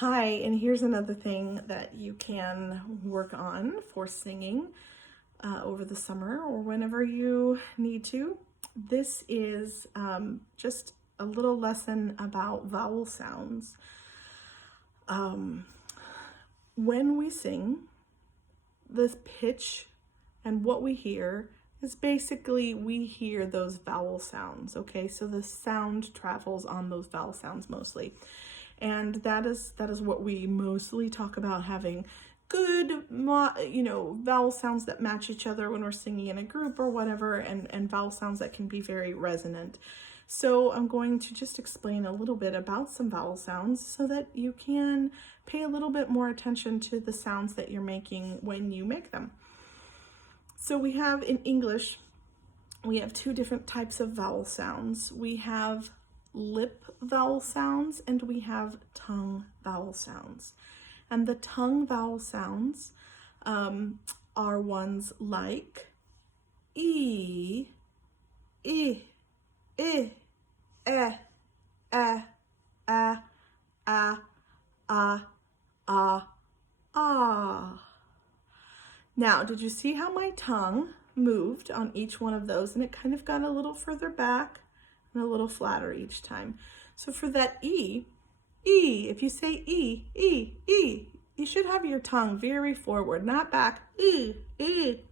Hi, and here's another thing that you can work on for singing over the summer or whenever you need to. This is just a little lesson about vowel sounds. When we sing, the pitch and what we hear is basically we hear those vowel sounds, okay? So the sound travels on those vowel sounds mostly. And that is what we mostly talk about, having good, vowel sounds that match each other when we're singing in a group or whatever, and vowel sounds that can be very resonant. So I'm going to just explain a little bit about some vowel sounds so that you can pay a little bit more attention to the sounds that you're making when you make them. So we have in English, we have two different types of vowel sounds. We have lip vowel sounds and we have tongue vowel sounds. And the tongue vowel sounds are ones like E, I, eh, a, ah. Now, did you see how my tongue moved on each one of those? And it kind of got a little further back and a little flatter each time. So for that E, if you say E, you should have your tongue very forward, not back,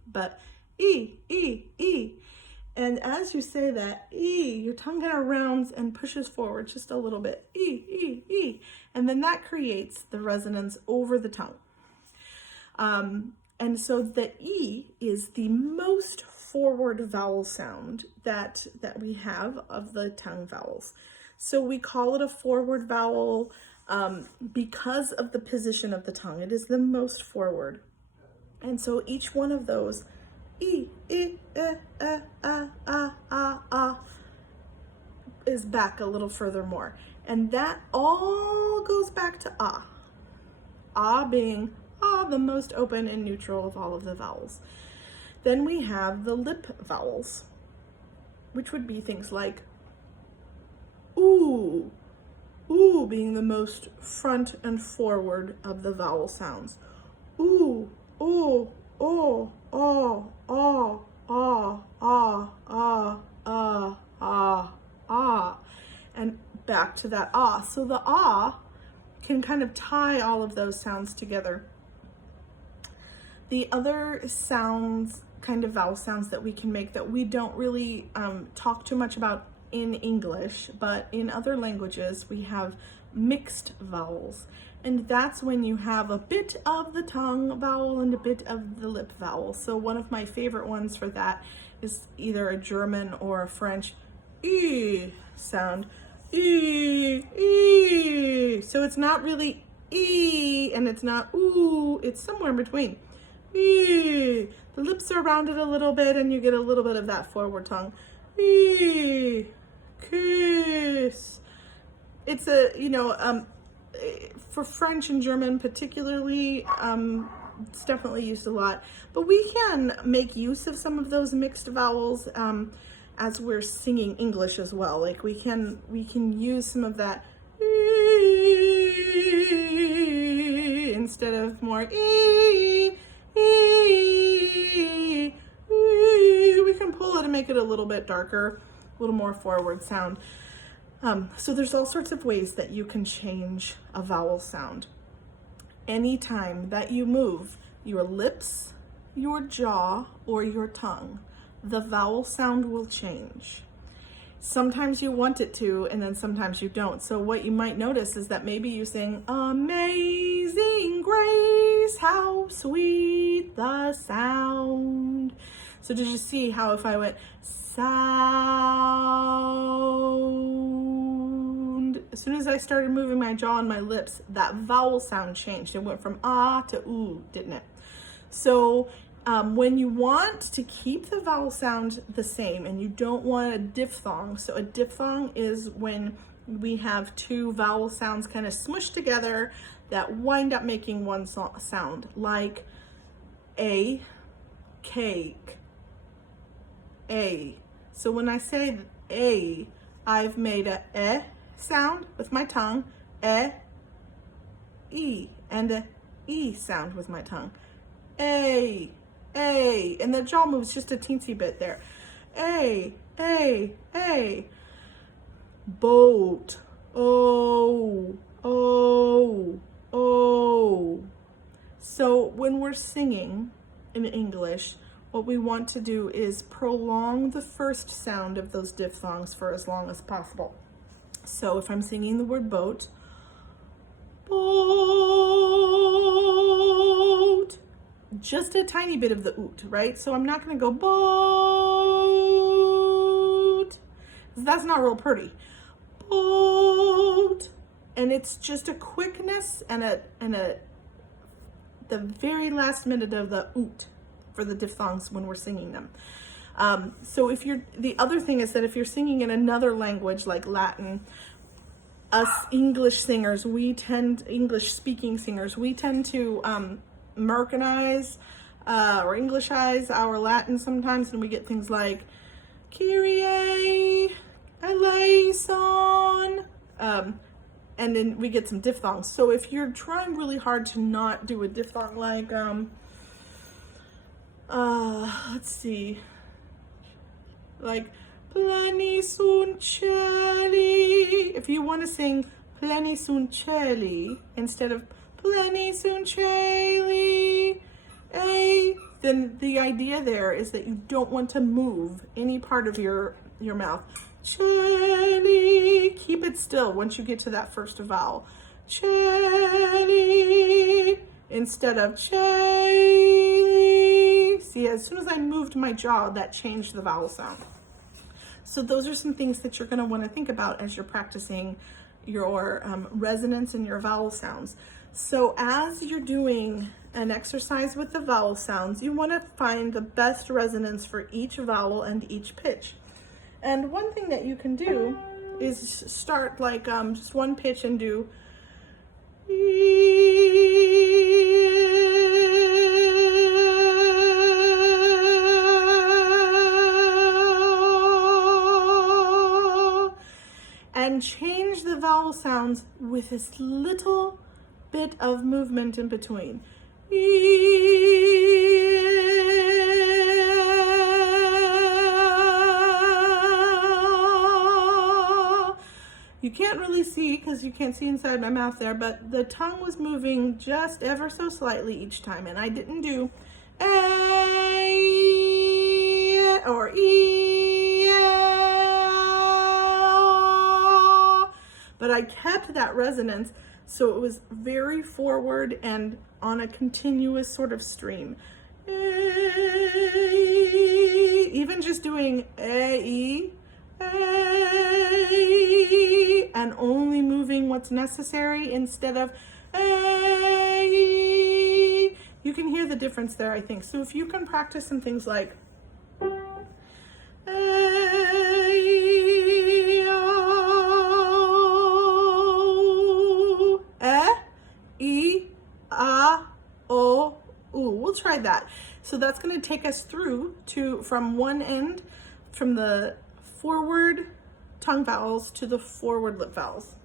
but E. And as you say that E, your tongue kind of rounds and pushes forward just a little bit, E. And then that creates the resonance over the tongue. And so the E is the most forward vowel sound that we have of the tongue vowels. So we call it a forward vowel because of the position of the tongue. It is the most forward. And so each one of those, E, is back a little further more. And that all goes back to ah. Ah being the most open and neutral of all of the vowels. Then we have the lip vowels, which would be things like ooh, being the most front and forward of the vowel sounds. Ooh, oh, oh, oh, oh, ah. And back to that ah. So the ah can kind of tie all of those sounds together. The other sounds, kind of vowel sounds that we can make that we don't really talk too much about in English, but in other languages we have mixed vowels. And that's when you have a bit of the tongue vowel and a bit of the lip vowel. So one of my favorite ones for that is either a German or a French E sound. E. So it's not really E and it's not ooh, it's somewhere in between. E. The lips are rounded a little bit and you get a little bit of that forward tongue. E. Kiss. It's for French and German particularly, it's definitely used a lot. But we can make use of some of those mixed vowels as we're singing English as well. Like we can use some of that instead of more we can pull it and make it a little bit darker, a little more forward sound. So there's all sorts of ways that you can change a vowel sound. Anytime that you move your lips, your jaw, or your tongue, the vowel sound will change. Sometimes you want it to, and then sometimes you don't. So what you might notice is that maybe you sing, "Amazing Grace, how sweet the sound." So did you see how if I went sound, as soon as I started moving my jaw and my lips, that vowel sound changed. It went from ah to ooh, didn't it? So when you want to keep the vowel sound the same and you don't want a diphthong, so a diphthong is when we have two vowel sounds kind of smushed together that wind up making one sound, like a, cake, a. So when I say a, I've made a sound with my tongue, E, and a E sound with my tongue. A, and the jaw moves just a teensy bit there. A, boat, O. So when we're singing in English, what we want to do is prolong the first sound of those diphthongs for as long as possible. So if I'm singing the word boat, boat, just a tiny bit of the oot, right? So I'm not going to go boat. That's not real pretty. Boat. And it's just a quickness and the very last minute of the oot for the diphthongs when we're singing them. So the other thing is that if you're singing in another language like Latin, us English singers, English speaking singers, we tend to Americanize or Englishize our Latin sometimes, and we get things like Kyrie eleison, and then we get some diphthongs. So if you're trying really hard to not do a diphthong like let's see, like pleni sunt celi, if you want to sing pleni sunt celi instead of pleni sunt celi, then the idea there is that you don't want to move any part of your mouth. Celi, keep it still once you get to that first vowel. Celi instead of celi. See, as soon as I moved my jaw, that changed the vowel sound. So those are some things that you're going to want to think about as you're practicing your resonance and your vowel sounds. So as you're doing an exercise with the vowel sounds, you want to find the best resonance for each vowel and each pitch. And one thing that you can do is start like just one pitch and do and change the vowel sounds with this little bit of movement in between. You can't really see because you can't see inside my mouth there, but the tongue was moving just ever so slightly each time, and I didn't do A or E, but I kept that resonance, so it was very forward and on a continuous sort of stream. Even just doing A, and only moving what's necessary instead of A. You can hear the difference there, I think. So if you can practice some things like we'll try that. So that's going to take us through from one end, from the forward tongue vowels to the forward lip vowels.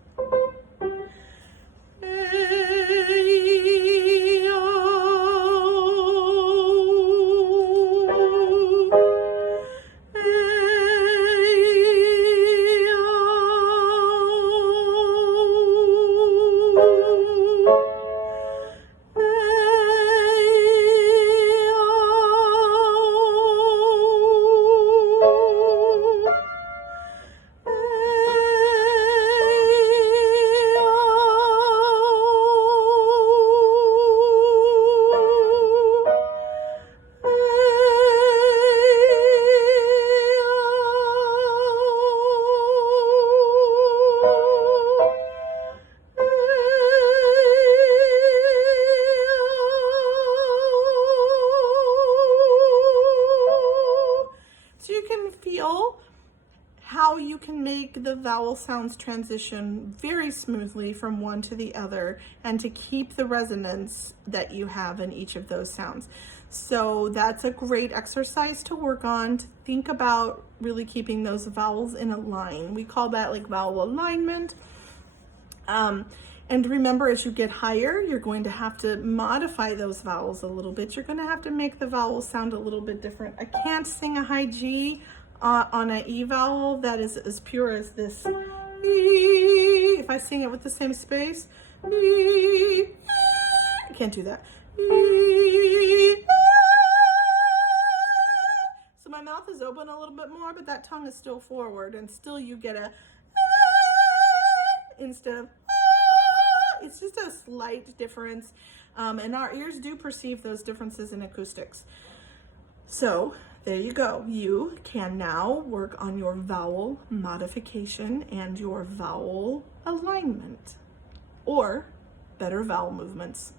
How you can make the vowel sounds transition very smoothly from one to the other and to keep the resonance that you have in each of those sounds. So that's a great exercise to work on, to think about really keeping those vowels in a line. We call that like vowel alignment. And remember, as you get higher, you're going to have to modify those vowels a little bit. You're going to have to make the vowels sound a little bit different. I can't sing a high G on an E vowel that is as pure as this. If I sing it with the same space, I can't do that. So my mouth is open a little bit more, but that tongue is still forward, and still you get a instead of it's just a slight difference, and our ears do perceive those differences in acoustics. So there you go. You can now work on your vowel modification and your vowel alignment, or better vowel movements.